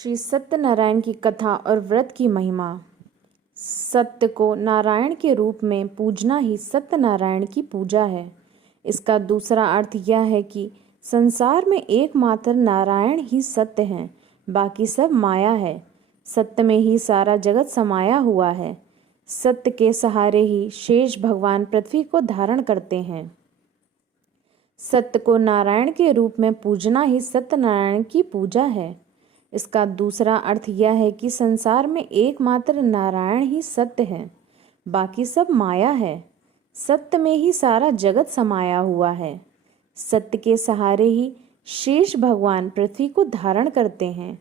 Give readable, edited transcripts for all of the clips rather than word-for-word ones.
श्री सत्यनारायण की कथा और व्रत की महिमा। सत्य को नारायण के रूप में पूजना ही सत्यनारायण की पूजा है। इसका दूसरा अर्थ यह है कि संसार में एकमात्र नारायण ही सत्य हैं, बाकी सब माया है। सत्य में ही सारा जगत समाया हुआ है। सत्य के सहारे ही शेष भगवान पृथ्वी को धारण करते हैं। सत्य को नारायण के रूप में पूजना ही सत्यनारायण की पूजा है। इसका दूसरा अर्थ यह है कि संसार में एकमात्र नारायण ही सत्य है, बाकी सब माया है। सत्य में ही सारा जगत समाया हुआ है। सत्य के सहारे ही शेष भगवान पृथ्वी को धारण करते हैं।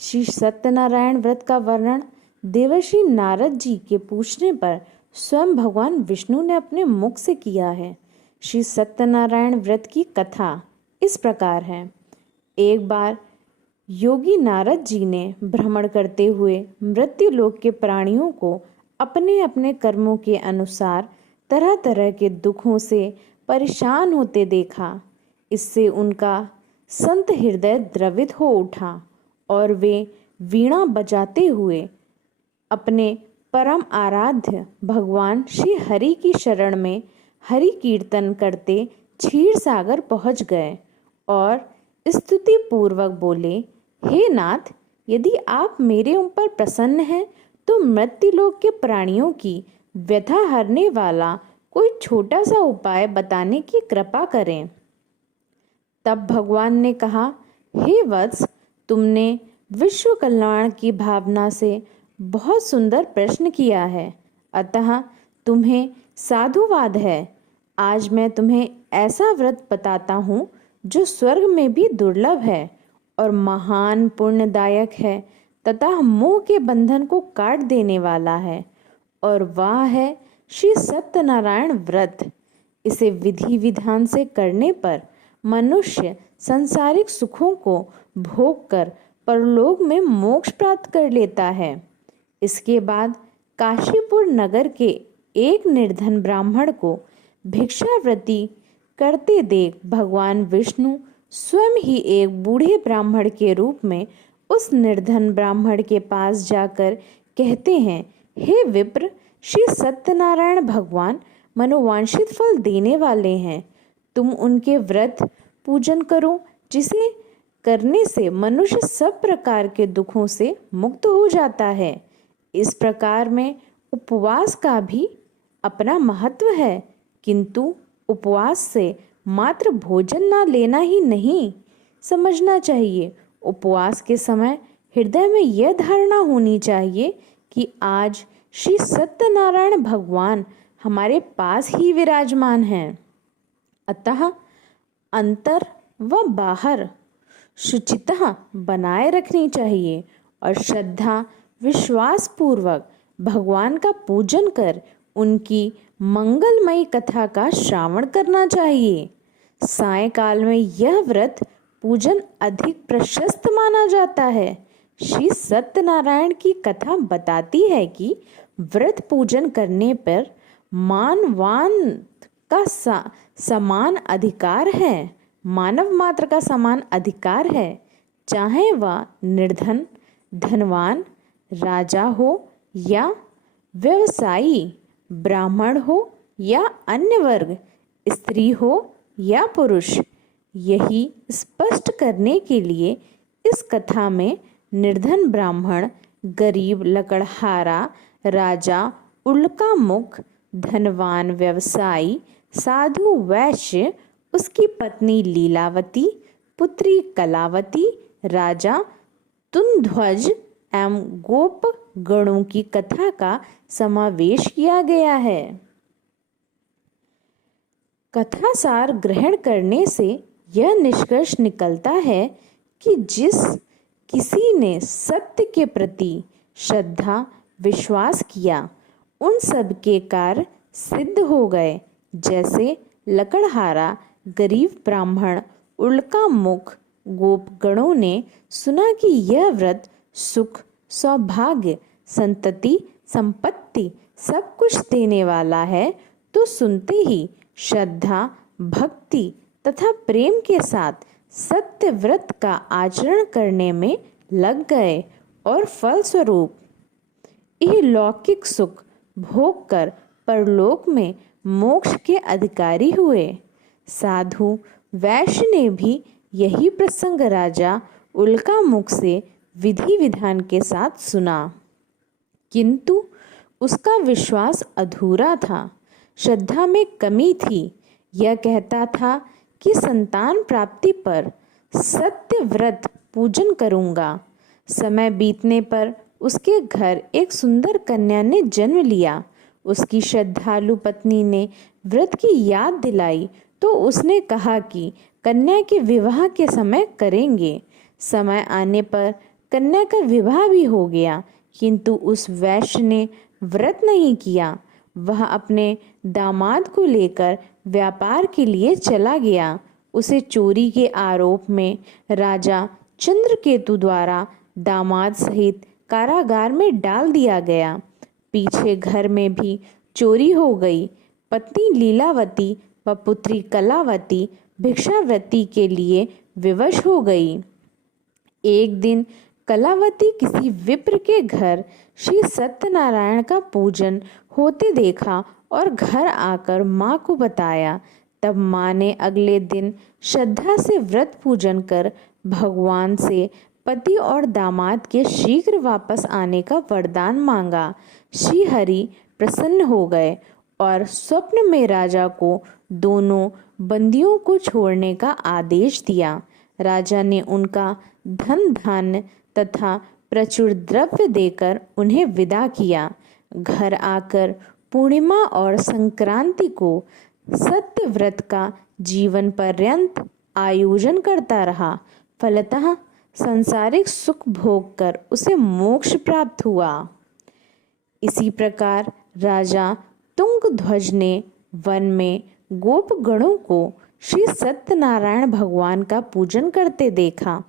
श्री सत्यनारायण व्रत का वर्णन देवर्षि नारद जी के पूछने पर स्वयं भगवान विष्णु ने अपने मुख से किया है। श्री सत्यनारायण व्रत की कथा इस प्रकार है। एक बार योगी नारद जी ने भ्रमण करते हुए मृत्युलोक के प्राणियों को अपने अपने कर्मों के अनुसार तरह तरह के दुखों से परेशान होते देखा। इससे उनका संत हृदय द्रवित हो उठा और वे वीणा बजाते हुए अपने परम आराध्य भगवान श्री हरि की शरण में हरि कीर्तन करते क्षीर सागर पहुँच गए और स्तुति पूर्वक बोले, हे नाथ, यदि आप मेरे ऊपर प्रसन्न हैं तो मृत्युलोक के प्राणियों की व्यथा हरने वाला कोई छोटा सा उपाय बताने की कृपा करें। तब भगवान ने कहा, हे वत्स, तुमने विश्व कल्याण की भावना से बहुत सुंदर प्रश्न किया है, अतः तुम्हें साधुवाद है। आज मैं तुम्हें ऐसा व्रत बताता हूँ जो स्वर्ग में भी दुर्लभ है और महान पुण्यदायक है तथा मोह के बंधन को काट देने वाला है, और वह है श्री सत्यनारायण व्रत। इसे विधि विधान से करने पर मनुष्य सांसारिक सुखों को भोग कर परलोक में मोक्ष प्राप्त कर लेता है। इसके बाद काशीपुर नगर के एक निर्धन ब्राह्मण को भिक्षावृत्ति करते देख भगवान विष्णु स्वयं ही एक बूढ़े ब्राह्मण के रूप में उस निर्धन ब्राह्मण के पास जाकर कहते हैं, हे विप्र, श्री सत्यनारायण भगवान मनोवांछित फल देने वाले हैं। तुम उनके व्रत पूजन करो, जिसे करने से मनुष्य सब प्रकार के दुखों से मुक्त हो जाता है। इस प्रकार में उपवास का भी अपना महत्व है, किंतु उपवास से मात्र भोजन ना लेना ही नहीं समझना चाहिए। उपवास के समय हृदय में यह धारणा होनी चाहिए कि आज श्री सत्यनारायण भगवान हमारे पास ही विराजमान हैं। अतः अंतर व बाहर शुचिता बनाए रखनी चाहिए और श्रद्धा विश्वास पूर्वक भगवान का पूजन कर उनकी मंगलमयी कथा का श्रावण करना चाहिए। सायंकाल में यह व्रत पूजन अधिक प्रशस्त माना जाता है। श्री सत्यनारायण की कथा बताती है कि व्रत पूजन करने पर मानवान का समान अधिकार है, मानव मात्र का समान अधिकार है, चाहे वह निर्धन, धनवान, राजा हो या व्यवसायी, ब्राह्मण हो या अन्य वर्ग, स्त्री हो या पुरुष। यही स्पष्ट करने के लिए इस कथा में निर्धन ब्राह्मण, गरीब लकड़हारा, राजा उल्का मुख, धनवान व्यवसायी, साधु वैश्य, उसकी पत्नी लीलावती, पुत्री कलावती, राजा तुंध्वज एवं गोप गणों की कथा का समावेश किया गया है। कथा सार ग्रहण करने से यह निष्कर्ष निकलता है कि जिस किसी ने सत्य के प्रति श्रद्धा विश्वास किया, उन सब के कार्य सिद्ध हो गए। जैसे लकड़हारा, गरीब ब्राह्मण, उल्का मुख, गोप गणों ने सुना कि यह व्रत सुख, सौभाग्य, संतति, संपत्ति सब कुछ देने वाला है, तो सुनते ही श्रद्धा, भक्ति तथा प्रेम के साथ सत्य व्रत का आचरण करने में लग गए और फलस्वरूप यह लौकिक सुख भोग कर परलोक में मोक्ष के अधिकारी हुए। साधु वैश्य ने भी यही प्रसंग राजा उल्का मुख से विधि विधान के साथ सुना, किंतु उसका विश्वास अधूरा था, श्रद्धा में कमी थी। यह कहता था कि संतान प्राप्ति पर सत्य व्रत पूजन करूंगा। समय बीतने पर उसके घर एक सुंदर कन्या ने जन्म लिया। उसकी श्रद्धालु पत्नी ने व्रत की याद दिलाई तो उसने कहा कि कन्या के विवाह के समय करेंगे। समय आने पर कन्या का विवाह भी हो गया, किंतु उस वैश्य ने व्रत नहीं किया। वह अपने दामाद को लेकर व्यापार के लिए चला गया। उसे चोरी के आरोप में राजा चंद्रकेतु द्वारा दामाद सहित कारागार में डाल दिया गया। पीछे घर में भी चोरी हो गई। पत्नी लीलावती व पुत्री कलावती भिक्षावृत्ति के लिए विवश हो गई। एक दिन कलावती किसी विप्र के घर श्री सत्यनारायण का पूजन होते देखा और घर आकर माँ को बताया। तब माँ ने अगले दिन श्रद्धा से व्रत पूजन कर भगवान से पति और दामाद के शीघ्र वापस आने का वरदान मांगा। श्री हरि प्रसन्न हो गए और स्वप्न में राजा को दोनों बंदियों को छोड़ने का आदेश दिया। राजा ने उनका धन धान्य तथा प्रचुर द्रव्य देकर उन्हें विदा किया। घर आकर पूर्णिमा और संक्रांति को सत्य व्रत का जीवन पर्यंत आयोजन करता रहा। फलतः सांसारिक सुख भोग कर उसे मोक्ष प्राप्त हुआ। इसी प्रकार राजा तुंगध्वज ने वन में गोप गणों को श्री सत्यनारायण भगवान का पूजन करते देखा,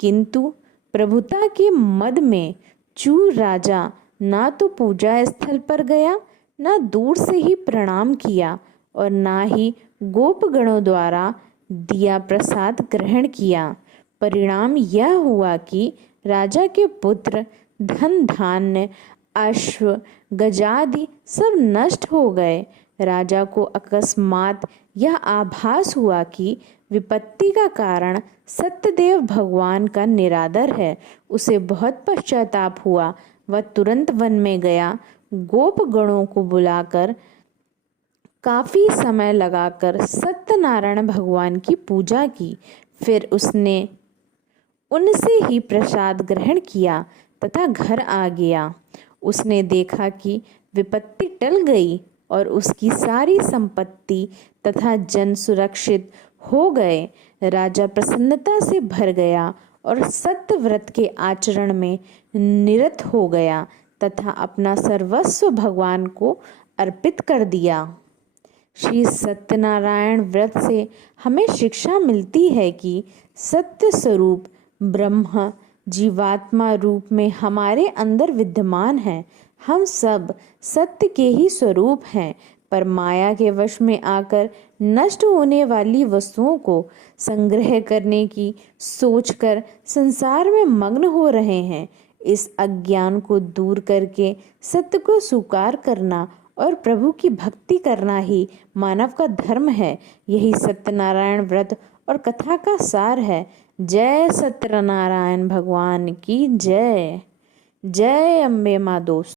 किंतु प्रभुता के मद में चूर राजा ना तो पूजा स्थल पर गया, ना दूर से ही प्रणाम किया और ना ही गोप गणों द्वारा दिया प्रसाद ग्रहण किया। परिणाम यह हुआ कि राजा के पुत्र, धन धान्य, अश्व गजादि सब नष्ट हो गए। राजा को अकस्मात यह आभास हुआ कि विपत्ति का कारण सत्यदेव भगवान का निरादर है। उसे बहुत पश्चाताप हुआ। वह तुरंत वन में गया, गोप गणों को बुलाकर काफी समय लगाकर सत्यनारायण भगवान की पूजा की। फिर उसने उनसे ही प्रसाद ग्रहण किया तथा घर आ गया। उसने देखा कि विपत्ति टल गई और उसकी सारी संपत्ति तथा जन सुरक्षित हो गए। राजा प्रसन्नता से भर गया और सत्य व्रत के आचरण में निरत हो गया तथा अपना सर्वस्व भगवान को अर्पित कर दिया। श्री सत्यनारायण व्रत से हमें शिक्षा मिलती है कि सत्य स्वरूप ब्रह्म जीवात्मा रूप में हमारे अंदर विद्यमान है। हम सब सत्य के ही स्वरूप हैं, पर माया के वश में आकर नष्ट होने वाली वस्तुओं को संग्रह करने की सोचकर संसार में मग्न हो रहे हैं। इस अज्ञान को दूर करके सत्य को स्वीकार करना और प्रभु की भक्ति करना ही मानव का धर्म है। यही सत्यनारायण व्रत और कथा का सार है। जय सत्यनारायण भगवान की जय। जय अम्बे माँ दोस्त।